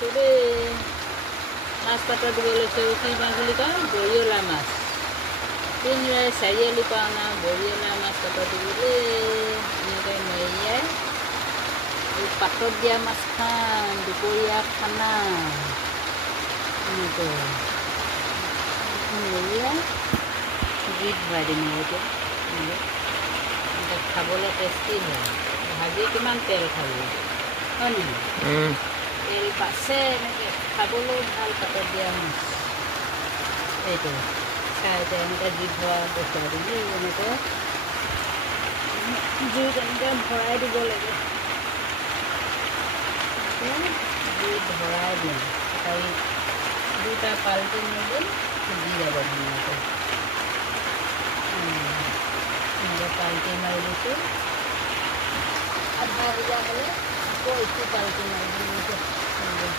পাইছোঁ দেই। মাছ পাতত দিব লৈছোঁ, কি মাছ বুলি কয়, বৰিয়লা মাছ। তিনিবাৰে চাৰিআলি পাওঁ না, বৰিয়লা মাছ পাতত দিব দেই। এনেকৈ মেৰিয়াই এই পাতত দিয়া মাছ খাম, দুপৰীয়া খানা। এনেকৈ মেৰিয়াই জুইত ভৰাই দিম এতিয়া। এনেকৈ খাবলৈ টেষ্টি হয়। ভাজি কিমান তেল খাবি, হয় নহয়? তেল বাচে এনেকৈ খাবলৈও ভাল পাতত দিয়া মাছ। এইটো খাই এতিয়া এনেকৈ জুইত ভৰাই বচাই দিবি। এনেকৈ জুইত এনেকৈ ভৰাই দিব লাগে। জুইত ভৰাই দিওঁ, এই দুটা পাল্টি মাৰি সিজি যাব ধুনীয়াকৈ। এনেকৈ পাল্টি মাৰি দিছোঁ। আধা সিজা হ'লে আকৌ ইটো পাল্টি মাৰি দিম।